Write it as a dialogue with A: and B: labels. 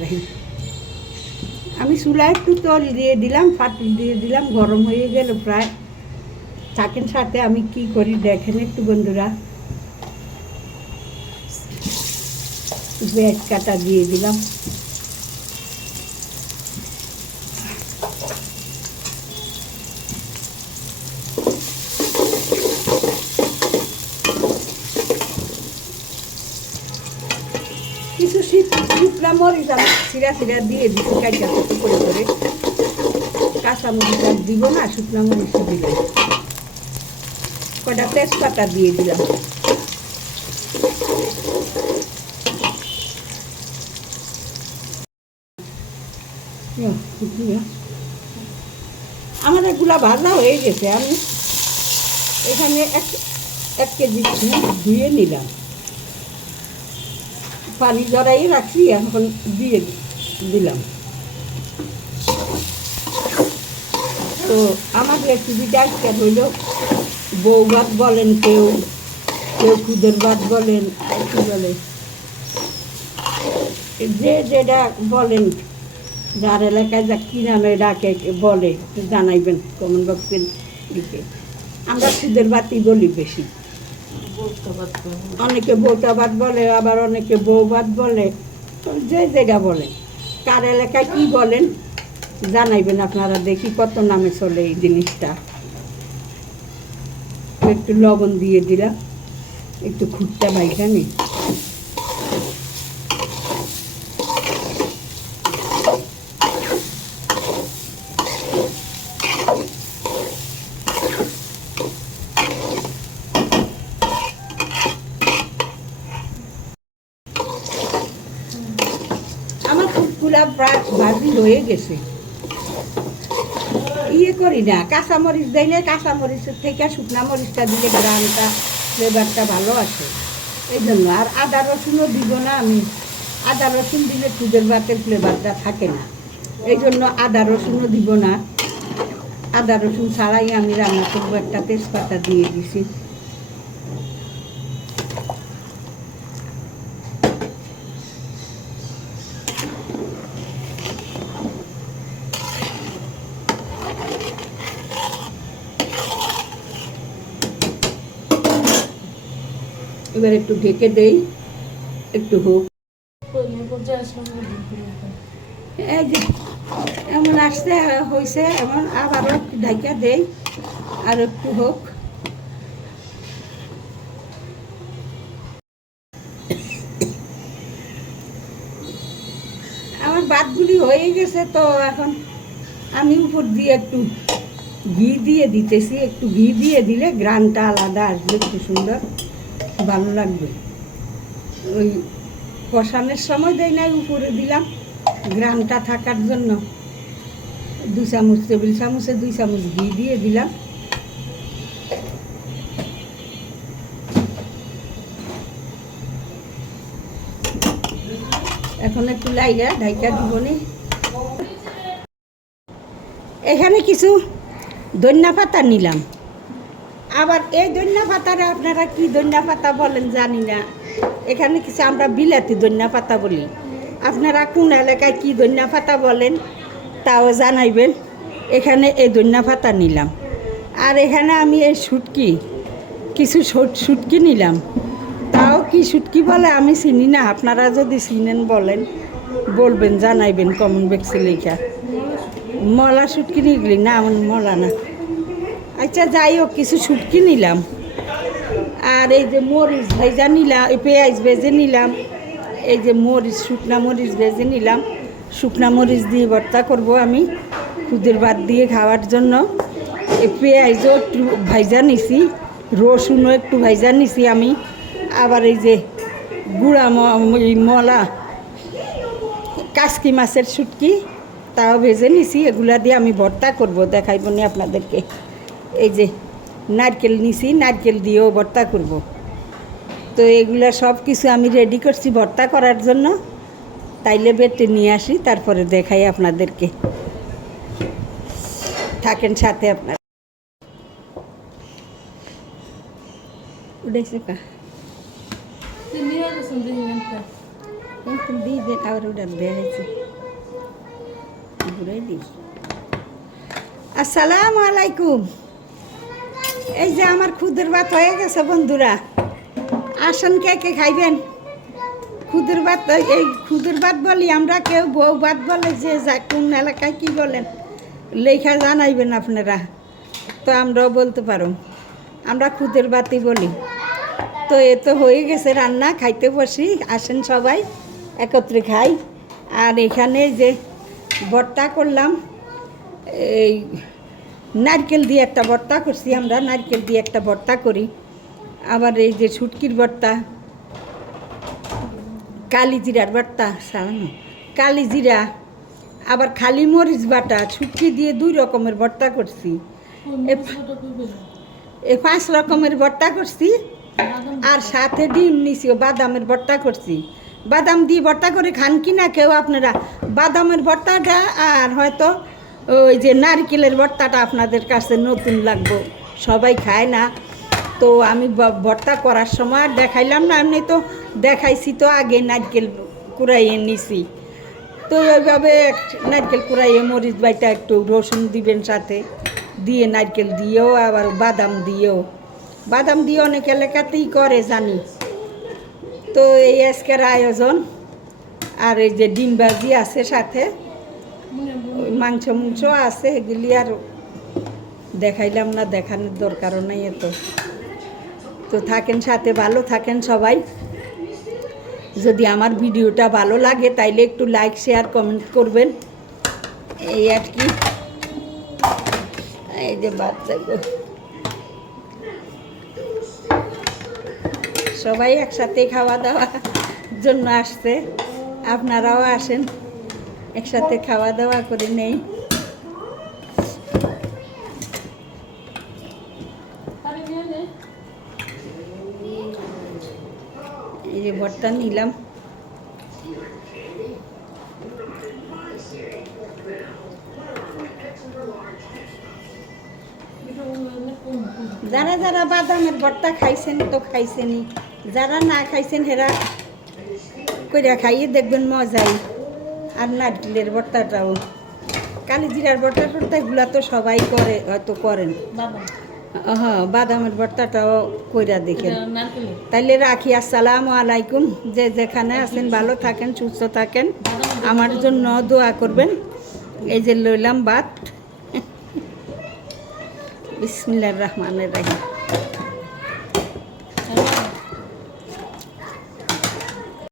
A: রহিম। আমি চুলা একটু তল দিয়ে দিলাম ফাটি দিয়ে দিলাম, গরম হয়ে গেল প্রায়। থাকেন সাথে আমি কি করি দেখেন একটু বন্ধুরা। পেঁয়াজ কাটা দিয়ে দিলাম। কিছু শীত শুকনা মরিচ আমি সিরা দিয়ে দিচ্ছি ছোটো করে করে। কাঁচা মরিচ আর দিব না, শুকনা মরিচ দিলাম। কটা তেজপাতা দিয়ে দিলাম। আমার এগুলা ভাজা হয়ে গেছে, আমি এখানে এক এক কেজি ধুয়ে নিলাম। পানি জড়াই রাখি, এখন দিয়ে দিলাম। তো আমার রেসিপিটা আজকে হইল? বউ ভাত বলেন কেউ কেউ খুদের ভাত বলেন কি বলে? যে যেটা বলেন, যার এলাকায় যা কী নামে ডাকে বলে জানাইবেন কমেন্ট বক্সের দিকে আমরা খুদের ভাতই বলি বেশি। অনেকে বৌতাবাদ বলে, আবার অনেকে ভাত বলে যে জায়গা বলে। কার এলাকায় কি বলেন? জানাইবেন আপনারা, দেখি কত নামে চলে এই জিনিসটা। একটু লবণ দিয়ে দিলাম, একটু খুঁটটা বাইখানি ফুটকুলা প্রায় ভাজি হয়ে গেছে। ইয়ে করি না, কাঁচামরিচ দেয় না কাঁচামরিচের থেকে শুকনা মরিচটা দিলে গ্রামটা ফ্লেভারটা ভালো আছে এই জন্য আর আদা রসুনও দিব না আমি। আদা রসুন দিলে খুদের ভাতের ফ্লেভারটা থাকে না। এই জন্য আদা রসুনও দিব না। আদা রসুন ছাড়াই আমি রান্না করব একটা তেজপাতা দিয়ে দিছি। এবার একটু ঢেকে দেই, একটু হোক। এমন আসতে হয়েছে এমন আবারও ঢাকা দেই, আর একটু হোক। আমার বাদগুলি হয়ে গেছে তো, এখন আমি উপর দিয়ে একটু ঘি দিয়ে দিতেছি, একটু ঘি দিয়ে দিলে গ্রানটা আলাদা আসবে একটু সুন্দর। ভালো লাগবে। ওই কষানোর সময় দেয় নাই, উপরে দিলাম। গ্রামটা থাকার জন্য দুই চামচ, টেবিল চামচে দুই চামচ ঘি দিয়ে দিলাম। এখন একটু লাইরা ঢাইকা দিবনি এখানে কিছু ধন্যা পাতা নিলাম। আবার এই ধন্যা পাতারা আপনারা কি ধন্যা পাতা বলেন জানি না। এখানে কিছু আমরা বিলাতি ধন্যা পাতা বলি। আপনারা কোন এলাকায় কি ধন্যা পাতা বলেন তাও জানাইবেন। এখানে এই ধন্যা পাতা নিলাম। আর এখানে আমি এই শুটকি কিছু শুটকি নিলাম। তাও কি শুটকি বলে আমি চিনি না। আপনারা যদি চিনেন বলেন, বলবেন, জানাইবেন কমন বেক্সি লেখা। মলা শুটকি নিগলি, না, আমার মলা না। আচ্ছা যাই হোক, কিছু শুটকি নিলাম। আর এই যে মরিচ ভেজা নিলাম, এই পেঁয়াজ ভেজে নিলাম, এই যে মরিচ, শুকনা মরিচ ভেজে নিলাম। শুকনা মরিচ দিয়ে ভর্তা করব আমি, খুদের ভাত দিয়ে খাওয়ার জন্য। এই পেঁয়াজও একটু ভাইজা নিছি, রসুনও একটু ভাইজা নিছি আমি। আবার এই যে গুঁড়া মলা, কাসকি মাছের শুটকি, তাও ভেজে নিছি। এগুলা দিয়ে আমি ভর্তা করব, দেখাইব নি আপনাদেরকে। এই যে নারকেল নিছি, নারকেল দিয়েও ভর্তা করব। তো এগুলো সব কিছু আমি রেডি করছি ভর্তা করার জন্য। তাইলে বেটে নিয়ে আসি, তারপরে দেখাই আপনাদেরকে। থাকেন সাথে আপনার। উঠেছে আসসালামু আলাইকুম। এই যে আমার খুদের ভাত হয়ে গেছে বন্ধুরা। আসেন কে কে খাইবেন? খুদের ভাত, এই খুদের ভাত বলি আমরা কেউ, বউ ভাত বলে যে যা, কোন এলাকায় কী বলেন? লেখা জানাইবেন আপনারা, তো আমরাও বলতে পারো। আমরা খুদের ভাতই বলি। তো এ তো হয়ে গেছে রান্না, খাইতে বসি, আসেন সবাই, একত্রে খাই। আর এখানে যে ভর্তা করলাম, এই নারকেল দিয়ে একটা ভর্তা করছি আমরা, নারকেল দিয়ে একটা ভর্তা করি। আবার এই যে ছুটকির ভর্তা, কালি জিরার ভর্তা সারানো কালি জিরা, আবার খালি মরিচ বাটা ছুটকি দিয়ে দুই রকমের ভর্তা করছি। এ- পাঁচ রকমের ভর্তা করছি, আর সাথে ডিম নিছি বাদামের ভর্তা করছি। বাদাম দিয়ে ভর্তা করে খান কি না কেউ আপনারা, বাদামের ভর্তাটা আর হয়তো ওই যে নারকেলের ভর্তাটা আপনাদের কাছে নতুন লাগবো। সবাই খায় না। তো আমি ভর্তা করার সময় দেখাইলাম না, এমনি তো দেখাইছি তো আগে নারকেল কুড়াইয়ে নিছি। তো ওইভাবে নারকেল কুড়াইয়ে মরিচ বাইটা একটু রসুন দিবেন সাথে, দিয়ে নারকেল দিয়েও, আবার বাদাম দিয়েও। বাদাম দিয়ে অনেক এলাকাতেই করে জানি। তো এই আজকের আয়োজন। আর এই যে ডিম ভাজি আছে সাথে মাংস মাংস আছে এগুলি আর দেখাইলাম না, দেখানোর দরকারও নাই এত। তো থাকেন সাথে, ভালো থাকেন সবাই। যদি আমার ভিডিওটা ভালো লাগে, তাইলে একটু লাইক শেয়ার কমেন্ট করবেন। এই আর কি। এই যে বাচ্চাগুলো সবাই একসাথে খাওয়া দাওয়ার জন্য আসছে। আপনারাও আসেন। একসাথে খাওয়া দাওয়া করে নেই। এই যে ভর্তা নিলাম। যারা যারা বাদামের ভর্তা খাইছেন তো খাইছেনই, যারা না খাইছেন হেরা কইরা খাইয়ে দেখবেন মজাই। আর নারকেলের ভর্তাটাও। কালি জিরার ভর্তা টর্তা এগুলা তো সবাই করে হয়তো করেন। হ্যাঁ বাদামের ভর্তাটাও কইরা দেখেন। তাইলে রাখি আসসালামু আলাইকুম। যে যেখানে আছেন ভালো থাকেন সুস্থ থাকেন। আমার জন্য দোয়া করবেন। এই যে লইলাম বাত বিসমিল্লার রহমানের রাহিম।